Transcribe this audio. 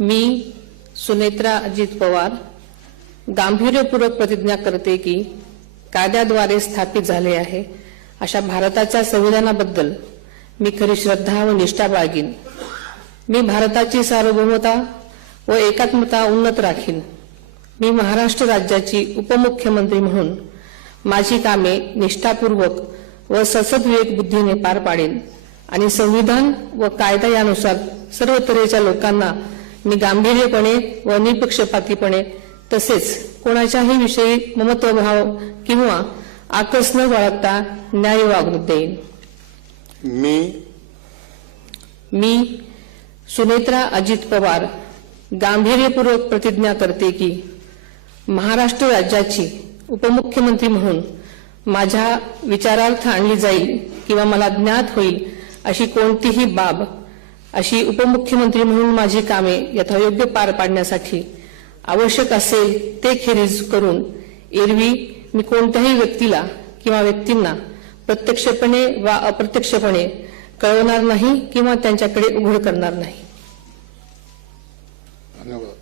मी सुनेत्रा अजित पवार गांभीर्यपूर्वक प्रतिज्ञा करते की कायद्याद्वारे स्थापित झाले आहे अशा भारताच्या संविधानाबद्दल मी खरी श्रद्धा व निष्ठा बाळगीन। मी भारताची सार्वभौमता व एकात्मता उन्नत राखीन। मी महाराष्ट्र राज्याची उपमुख्यमंत्री म्हणून माझी कामे निष्ठापूर्वक व सद्विवेक बुद्धीने पार पाडेन आणि संविधान व कायदा यानुसार सर्व तऱ्हेच्या लोकांना मी गांभीर्यपणे व निपक्षपातीपणे तसेच कोणाच्याही विषयी ममत्वभाव किंवा आकस न बाळगता न्याय वागणूक देईन। मी सुनेत्रा अजित पवार गांभीर्यपूर्वक प्रतिज्ञा करते की महाराष्ट्र राज्याची उपमुख्यमंत्री म्हणून माझ्या विचारार्थ आणली जाईल किंवा मला ज्ञात होईल अशी कोणतीही बाब अशी उपमुख्यमंत्री म्हणून माझी कामे यथायोग्य पार पाडण्यासाठी आवश्यक असेल ते खेरीज करून एरवी मी कोणत्याही व्यक्तीला किंवा व्यक्तींना प्रत्यक्षपणे वा अप्रत्यक्षपणे कळवणार नाही किंवा त्यांच्याकडे उघड करणार नाही। धन्यवाद।